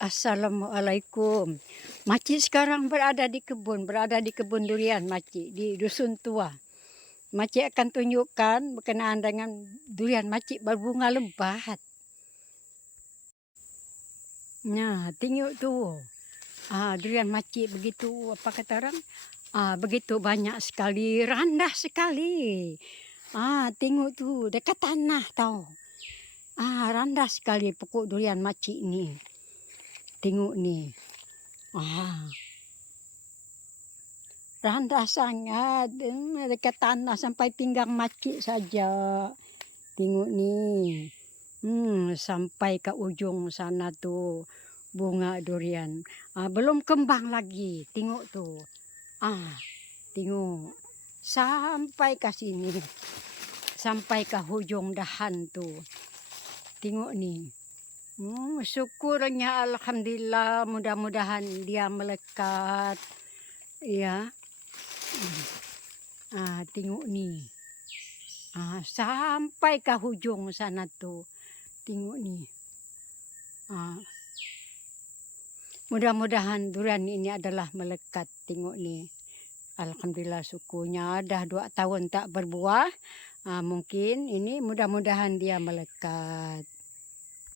Assalamualaikum. Makcik sekarang berada di kebun durian makcik di dusun tua. Makcik akan tunjukkan berkenaan dengan durian makcik berbunga lebat. Nah, tengok tu. Durian makcik begitu apa kata orang? Begitu banyak sekali, randah sekali. Tengok tu dekat tanah tau. Randah sekali pokok durian makcik ni. Tengok ni. Randah sangat, dekat tanah sampai pinggang makcik saja. Tengok ni. Sampai ke ujung sana tu bunga durian. Belum kembang lagi. Tengok tu. Tengok. Sampai ke sini. Sampai ke hujung dahan tu. Tengok ni. Syukurnya alhamdulillah, mudah-mudahan dia melekat. Ya. Tengok ni. Sampai ke hujung sana tu. Tengok ni. Mudah-mudahan durian ini adalah melekat. Tengok ni. Alhamdulillah syukurnya dah 2 tahun tak berbuah. Mungkin ini mudah-mudahan dia melekat.